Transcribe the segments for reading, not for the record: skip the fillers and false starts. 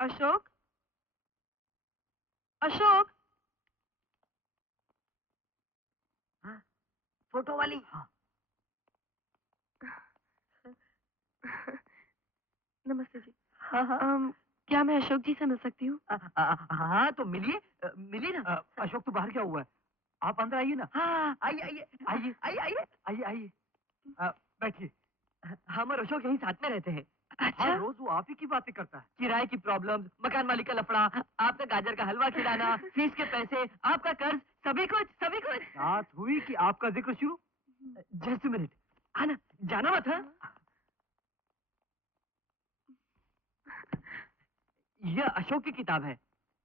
अशोक, अशोक। हाँ, फोटो वाली। हाँ। नमस्ते जी। हाँ हाँ। क्या मैं अशोक जी से मिल सकती हूँ? हाँ तो मिलिए, मिलिए ना। अशोक तो बाहर क्या हुआ है? आप अंदर आइए ना। हाँ, आइए आइए आइए आइए आइए आइए आइए। बैठिए। हम और अशोक यहीं साथ में रहते हैं। अच्छा। हर रोज वो आप ही की बातें करता है। किराए की प्रॉब्लम, मकान मालिक का लफड़ा, आपका गाजर का हलवा खिलाना, फीस के पैसे, आपका कर्ज, सभी कुछ सभी कुछ। बात हुई कि आपका जिक्र शुरू। जस्ट मिनट, आना, जाना मत। हाँ, यह अशोक की किताब है।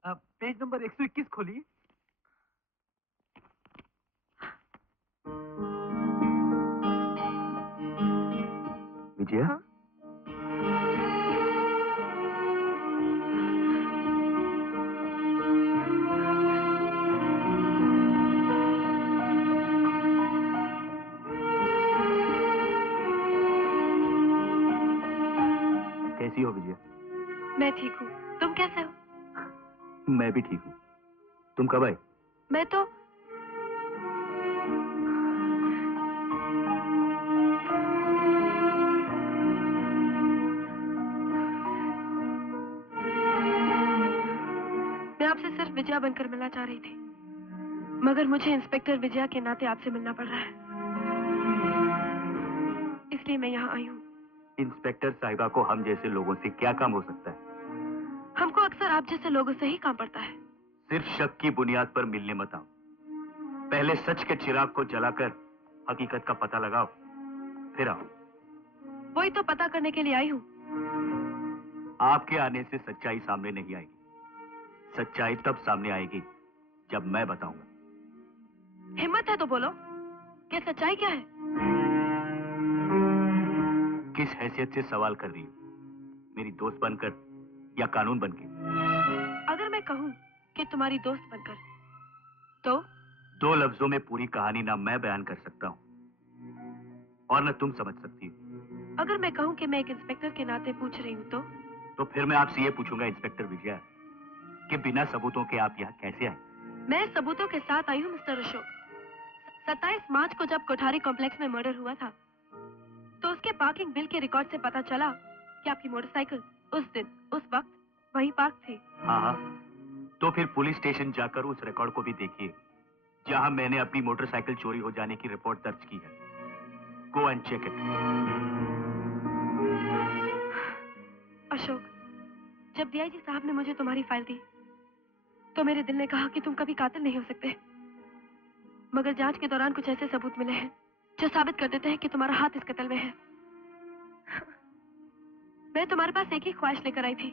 पेज नंबर 121 खोलिए। विजया। हाँ? कैसी हो विजया? मैं ठीक हूँ। तुम कैसे हो? मैं भी ठीक हूँ। तुम कब आए? मैं तो मैं आपसे सिर्फ विजया बनकर मिलना चाह रही थी, मगर मुझे इंस्पेक्टर विजया के नाते आपसे मिलना पड़ रहा है, इसलिए मैं यहाँ आई हूँ। इंस्पेक्टर साहिबा को हम जैसे लोगों से क्या काम हो सकता है? हमको अक्सर आप जैसे लोगों से ही काम पड़ता है। सिर्फ शक की बुनियाद पर मिलने मत आओ। पहले सच के चिराग को जलाकर हकीकत का पता लगाओ, फिर आओ। वही तो पता करने के लिए आई हूँ। आपके आने से सच्चाई सामने नहीं आएगी। सच्चाई तब सामने आएगी जब मैं बताऊंगा। हिम्मत है तो बोलो, क्या सच्चाई क्या है? किस हैसियत से सवाल कर रही हो? मेरी दोस्त बनकर या कानून बनके? अगर मैं कहूँ कि तुम्हारी दोस्त बनकर, तो? 2 लफ्जों में पूरी कहानी ना मैं बयान कर सकता हूँ और न तुम समझ सकती हो। अगर मैं कहूँ कि मैं एक इंस्पेक्टर के नाते पूछ रही हूँ, तो फिर मैं आपसे ये पूछूंगा इंस्पेक्टर विजया, कि बिना सबूतों के आप यहाँ कैसे आए? मैं सबूतों के साथ आई हूँ मिस्टर अशोक। 27 मार्च को जब कोठारी कॉम्प्लेक्स में मर्डर हुआ था, तो उसके पार्किंग बिल के रिकॉर्ड से पता चला कि आपकी मोटरसाइकिल उस दिन, उस वक्त वहीं पार्क थी। हाँ हाँ, तो फिर पुलिस स्टेशन जाकर उस रिकॉर्ड को भी देखिए, जहां मैंने अपनी मोटरसाइकिल चोरी हो जाने की रिपोर्ट दर्ज की है। Go and check it. Ashok, जब डीआईजी साहब ने मुझे तुम्हारी फाइल दी, तो मेरे दिल ने कहा कि तुम कभी कातिल नहीं हो सकते। मगर जांच के दौरान कुछ ऐसे सबूत मिले हैं जो साबित कर देते हैं कि तुम्हारा हाथ इस कत्ल में है। मैं तुम्हारे पास एक ही ख्वाहिश लेकर आई थी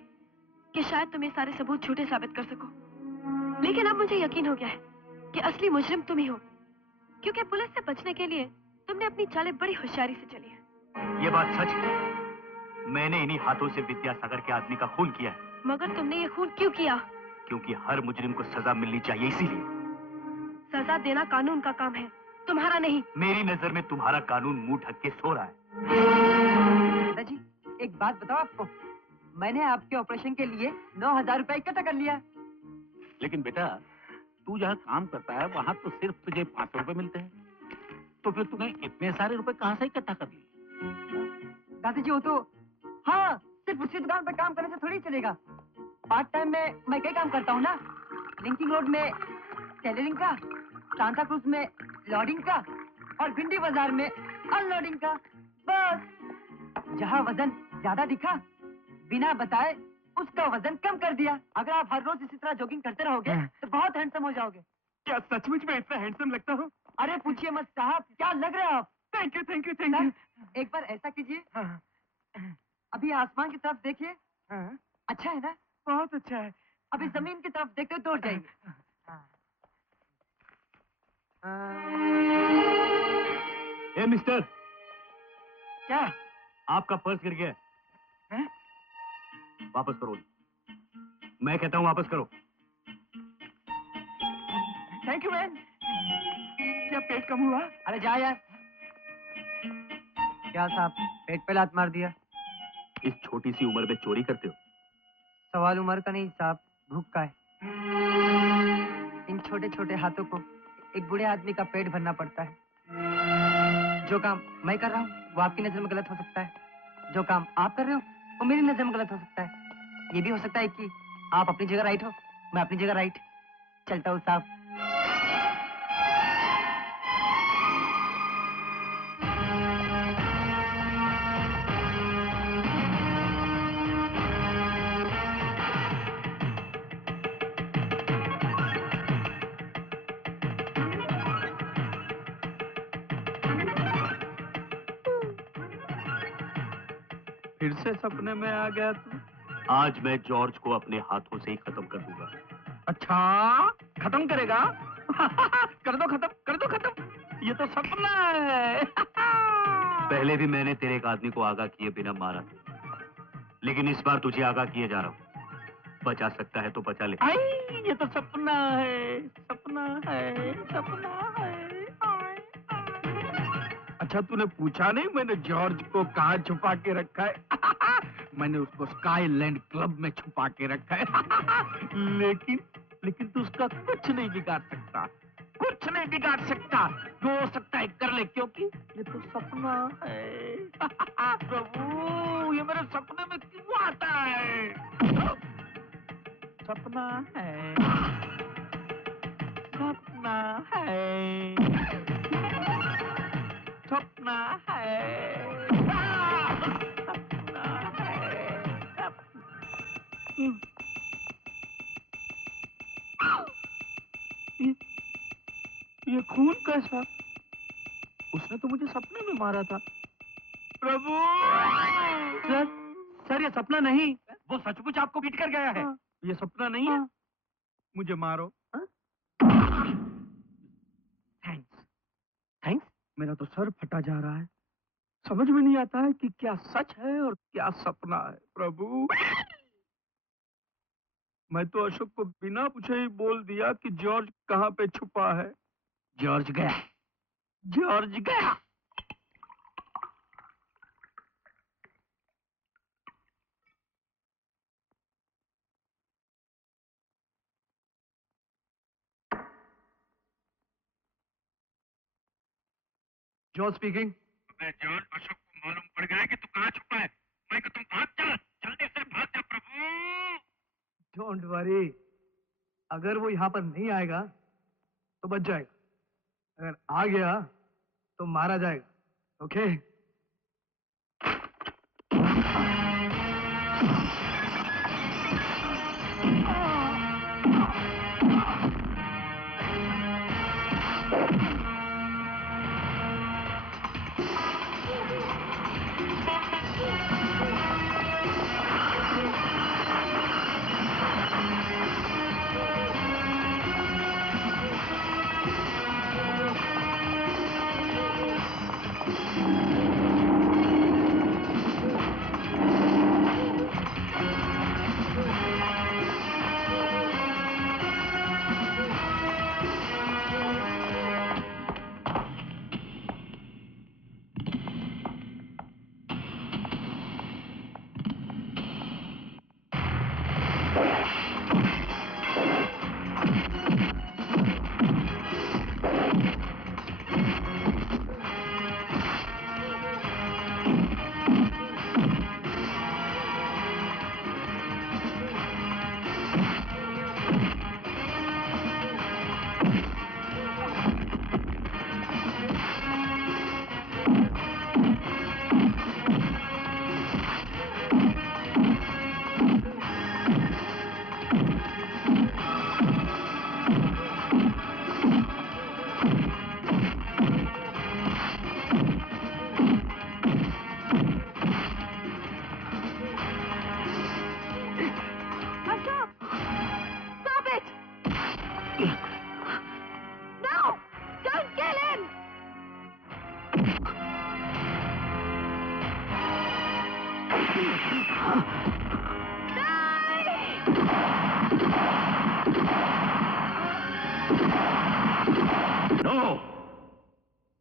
कि शायद तुम ये सारे सबूत झूठे साबित कर सको, लेकिन अब मुझे यकीन हो गया है कि असली मुजरिम तुम ही हो, क्योंकि पुलिस से बचने के लिए तुमने अपनी चालें बड़ी होशियारी से चली है। ये बात सच है। मैंने इन्हीं हाथों से विद्यासागर के आदमी का खून किया है। मगर तुमने ये खून क्यों किया? क्योंकि हर मुजरिम को सजा मिलनी चाहिए, इसीलिए। सजा देना कानून का काम है, तुम्हारा नहीं। मेरी नजर में तुम्हारा कानून मुंह ढक के सो रहा है। दादाजी, एक बात बताओ आपको, मैंने आपके ऑपरेशन के लिए 9,000 रुपए इकट्ठा कर लिया। लेकिन बेटा, तू जहाँ काम करता है वहाँ तो सिर्फ तुझे 500 रुपए मिलते हैं, तो फिर तूने इतने सारे रुपए कहाँ से इकट्ठा कर लिए? दादाजी वो तो, हाँ, सिर्फ उसी दुकान पर काम करने से थोड़ी चलेगा। पार्ट टाइम में मैं कई काम करता हूँ ना। लिंकिंग रोड में टेलरिंग का, सांता क्रूज में लोडिंग का और भिंडी बाजार में अनलोडिंग का। बस जहाँ वजन ज्यादा दिखा, बिना बताए उसका वजन कम कर दिया। अगर आप हर रोज इसी तरह जॉगिंग करते रहोगे तो बहुत हैंडसम हो जाओगे। क्या सचमुच में इतना हैंडसम लगता हूँ? अरे पूछिए मत साहब, क्या लग रहे हो आप। Thank you thank you thank you. एक बार ऐसा कीजिए, अभी आसमान की तरफ देखिए। अच्छा है ना? बहुत अच्छा है। अभी जमीन की तरफ देखते दौड़ जाइए। ए मिस्टर, क्या? आपका पर्स गिर गया है? वापस करो। मैं कहता हूँ वापस करो। Thank you man. क्या पेट कम हुआ? अरे जा यार। क्या साहब, पेट पे लात मार दिया? इस छोटी सी उम्र में चोरी करते हो? सवाल उम्र का नहीं साहब, भूख का है। इन छोटे छोटे हाथों को एक बूढ़े आदमी का पेट भरना पड़ता है। जो काम मैं कर रहा हूँ वो आपकी नजर में गलत हो सकता है, जो काम आप कर रहे हो वो मेरी नजर में गलत हो सकता है। ये भी हो सकता है कि आप अपनी जगह राइट हो, मैं अपनी जगह राइट। चलता हूँ साहब। फिर से सपने में आ गया तू। आज मैं जॉर्ज को अपने हाथों से ही खत्म कर दूंगा। अच्छा, खत्म करेगा? कर दो खत्म, कर दो खत्म। ये तो सपना है। पहले भी मैंने तेरे एक आदमी को आगाह किए बिना मारा था, लेकिन इस बार तुझे आगाह किए जा रहा हूँ। बचा सकता है तो बचा ले। आई, ये तो सपना है, सपना है, सपना है। अच्छा, तूने पूछा नहीं मैंने जॉर्ज को कहाँ छुपा के रखा है? मैंने उसको स्काईलैंड क्लब में छुपा के रखा है। लेकिन तू उसका कुछ नहीं बिगाड़ सकता, कुछ नहीं बिगाड़ सकता। जो हो सकता है कर ले, क्योंकि ये तो सपना है। प्रभु, ये मेरे सपने में क्यों आता है? सपना है, सपना है, सपना है, सपना है। ये खून कैसा? उसने तो मुझे सपने में मारा था। प्रभु! सर ये सपना नहीं, वो सचमुच आपको पीट कर गया है। ये सपना नहीं है। मुझे मारो। Thanks, thanks. मेरा तो सर फटा जा रहा है। समझ में नहीं आता है कि क्या सच है और क्या सपना है। प्रभु, मैं तो अशोक को बिना पूछे ही बोल दिया कि जॉर्ज कहाँ पे छुपा है। जॉर्ज गया, जॉर्ज गया। George speaking. जॉर्ज, अशोक को मालूम पड़ गया है कि तू कहाँ छुपा है। मैं कि तुम भाग जा, जल्दी से भाग जा। प्रभु, डोंट वरी, अगर वो यहाँ पर नहीं आएगा तो बच जाएगा, अगर आ गया तो मारा जाएगा। Okay?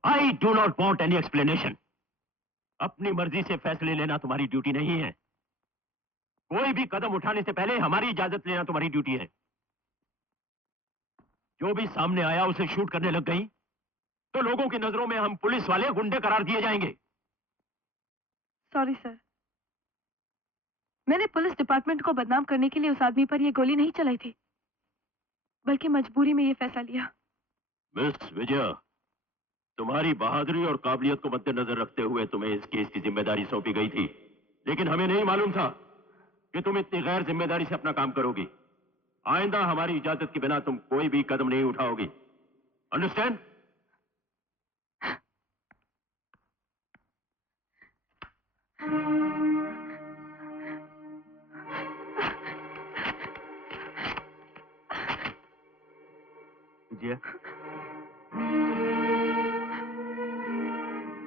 I do not want any explanation. अपनी मर्जी से फैसले लेना तुम्हारी ड्यूटी नहीं है। कोई भी कदम उठाने से पहले हमारी इजाजत लेना तुम्हारी ड्यूटी है। जो भी सामने आया उसे शूट करने लग गई तो लोगों की नजरों में हम पुलिस वाले गुंडे करार दिए जाएंगे। सॉरी सर, मैंने पुलिस डिपार्टमेंट को बदनाम करने के लिए उस आदमी पर यह गोली नहीं चलाई थी, बल्कि मजबूरी में यह फैसला लिया। मिस विजया, तुम्हारी बहादुरी और काबिलियत को मद्देनजर रखते हुए तुम्हें इस केस की जिम्मेदारी सौंपी गई थी, लेकिन हमें नहीं मालूम था कि तुम इतनी गैर जिम्मेदारी से अपना काम करोगी। आइंदा हमारी इजाजत के बिना तुम कोई भी कदम नहीं उठाओगी। अंडरस्टैंड? विजया,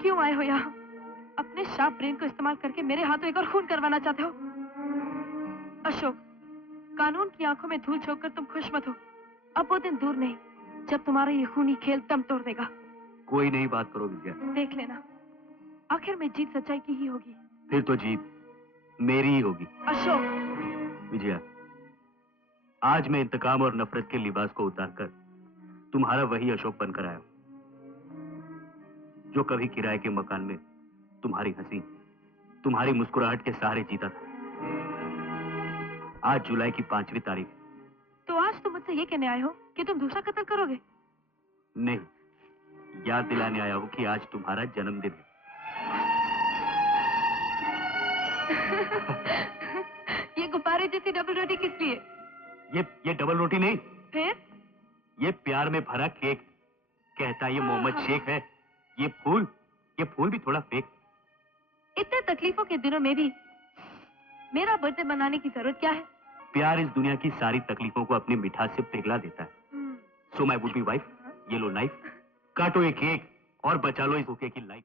क्यों आए हो यहाँ? अपने शार्प ब्रेन को इस्तेमाल करके मेरे हाथों एक और खून करवाना चाहते हो? अशोक, कानून की आंखों में धूल झोंक कर तुम खुश मत हो। अब वो दिन दूर नहीं जब तुम्हारा ये खूनी खेल दम तोड़ देगा। कोई नई बात करो विजया। देख लेना, आखिर में जीत सच्चाई की ही होगी। फिर तो जीत मेरी ही होगी। अशोक, विजया, आज मैं इंतकाम और नफरत के लिबास को उतारकर तुम्हारा वही अशोक बनकर आया हूं, जो कभी किराए के मकान में तुम्हारी हंसी, तुम्हारी मुस्कुराहट के सहारे जीता था। आज जुलाई की 5वीं तारीख। तो आज तुम मुझसे ये कहने आए हो कि तुम दूसरा कत्ल करोगे? नहीं, याद दिलाने आया हूं कि आज तुम्हारा जन्मदिन है। ये गुब्बारे जैसी डबल रोटी किस लिए? ये डबल रोटी नहीं, फिर? ये प्यार में भरा केक। कहता ये मोहम्मद शेख है। ये फूल भी थोड़ा फेक। इतने तकलीफों के दिनों में भी मेरा बर्थडे मनाने की जरूरत क्या है? प्यार इस दुनिया की सारी तकलीफों को अपनी मिठास से पिघला देता है। So my would be wife, ये लो नाइफ, काटो ये केक और बचा लो इस भूखे की लाइफ।